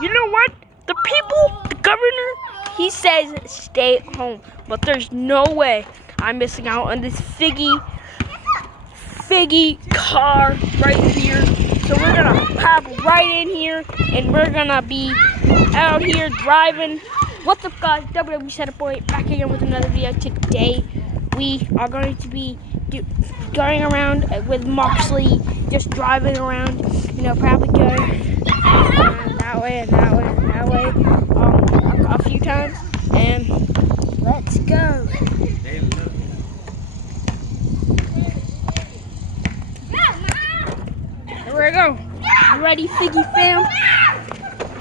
You know what? The people, the governor, he says stay at home. But there's no way I'm missing out on this figgy car right here. So we're gonna pop right in here and we're gonna be out here driving. What's up, guys? WWE Setup Boy back again with another video. Today we are going to be going around with Moxley, just driving around, you know, probably going that way and that way and that way a few times. And let's go. Here we go. You ready, Figgy fam? You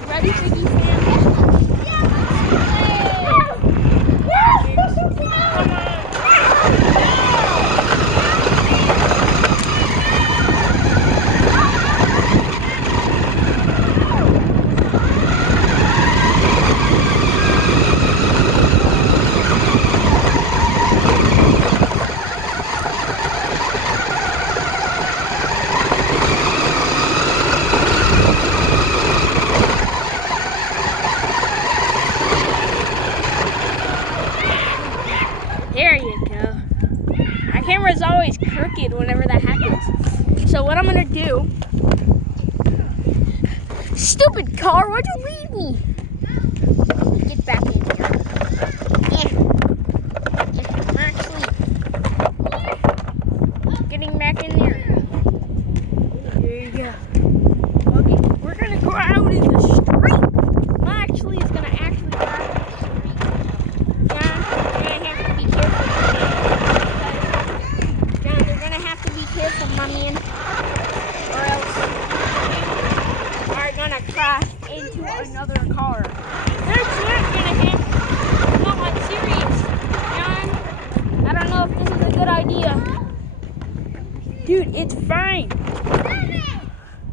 ready, Figgy fam? There you go. My camera's always crooked whenever that happens. So what I'm gonna do... Stupid car, why'd you leave me? Let me get back in here. I'm actually getting back in there. There you go. Okay, we're gonna go out in the street. Moxley is gonna actually go out in the street. My man, or else are gonna crash into another car. They're just gonna happen. No, I'm serious, John. I don't know if this is a good idea. Dude, it's fine.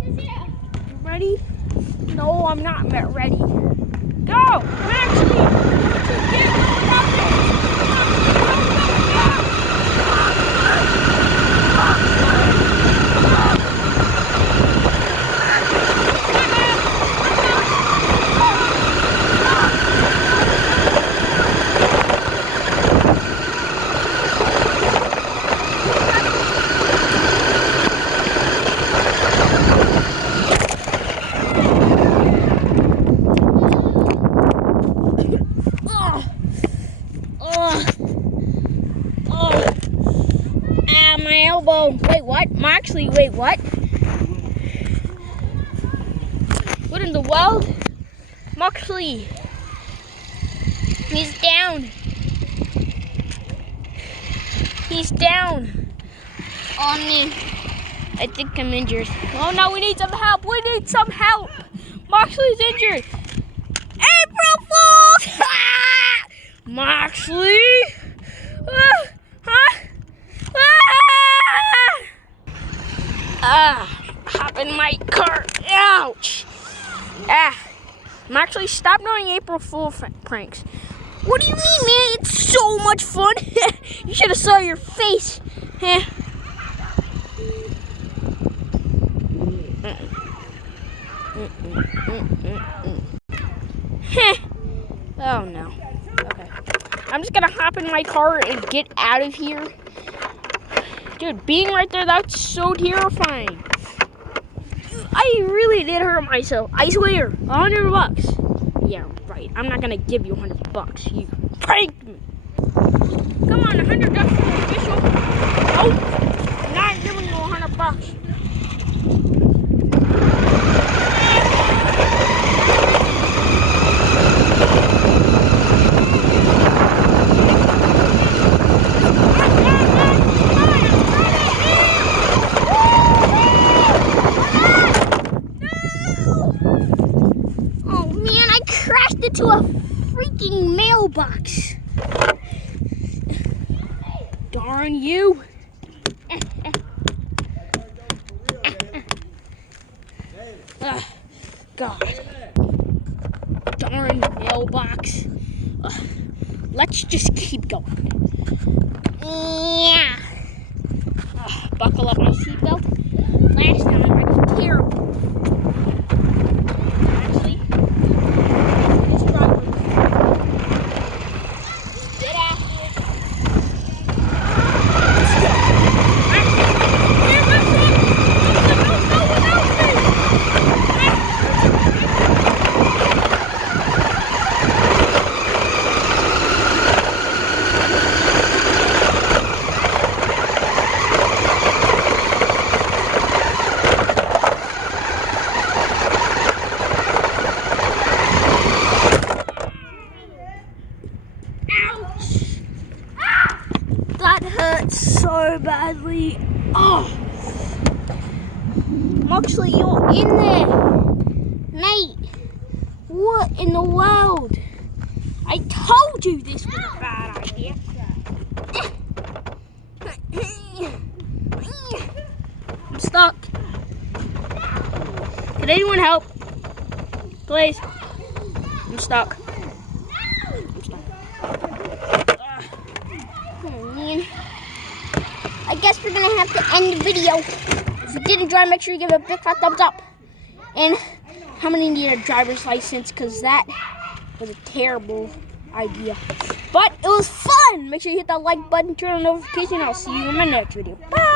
You ready? No, I'm not ready. Go! Actually, my elbow. Wait, what? Moxley, wait, what? What in the world? Moxley. He's down. He's down. Oh, man. I think I'm injured. Oh, no, we need some help. We need some help. Moxley's injured. April Fools! Moxley! Hop in my car. Ouch. Moxley, stop doing April Fool pranks. What do you mean, man? It's so much fun. You should have saw your face. Oh, no. Okay. I'm just gonna hop in my car and get out of here. Dude, being right there, that's so terrifying. I really did hurt myself. I swear. $100. Yeah, right. I'm not gonna give you $100. You pranked me. Come on, $100 for the official. Nope. Not giving you $100. To a freaking mailbox. Darn you. God. Darn mailbox. Let's just keep going. Yeah. Buckle up my seatbelt. Last time I did terrible. Actually, in there. Mate, what in the world? I told you this was a bad idea. I'm stuck. Can anyone help? Please. I'm stuck. Oh man. I guess we're gonna have to end the video. If you did enjoy, make sure you give it a big fat thumbs up. And how many need a driver's license? Because that was a terrible idea. But it was fun. Make sure you hit that like button, turn on notification. I'll see you in my next video. Bye.